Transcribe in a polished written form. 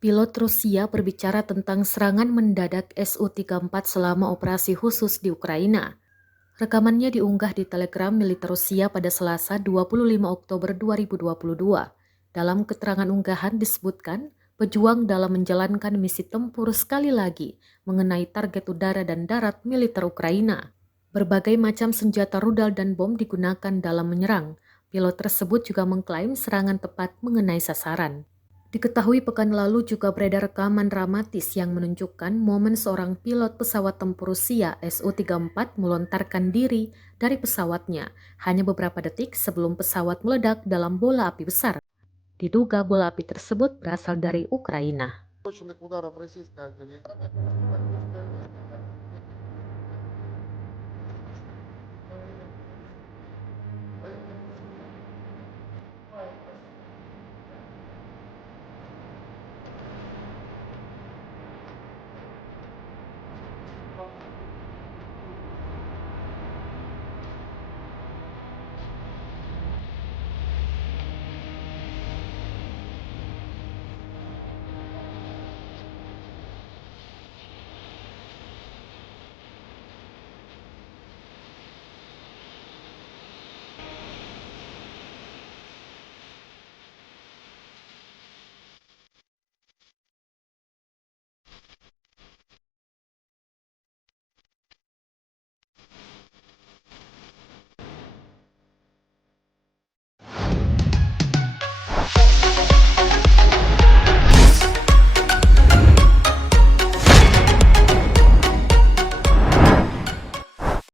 Pilot Rusia berbicara tentang serangan mendadak Su-34 selama operasi khusus di Ukraina. Rekamannya diunggah di Telegram militer Rusia pada Selasa 25 Oktober 2022. Dalam keterangan unggahan disebutkan, pejuang dalam menjalankan misi tempur sekali lagi mengenai target udara dan darat militer Ukraina. Berbagai macam senjata rudal dan bom digunakan dalam menyerang. Pilot tersebut juga mengklaim serangan tepat mengenai sasaran. Diketahui pekan lalu juga beredar rekaman dramatis yang menunjukkan momen seorang pilot pesawat tempur Rusia Su-34 melontarkan diri dari pesawatnya hanya beberapa detik sebelum pesawat meledak dalam bola api besar. Diduga bola api tersebut berasal dari Ukraina. Точных ударов российской авиации.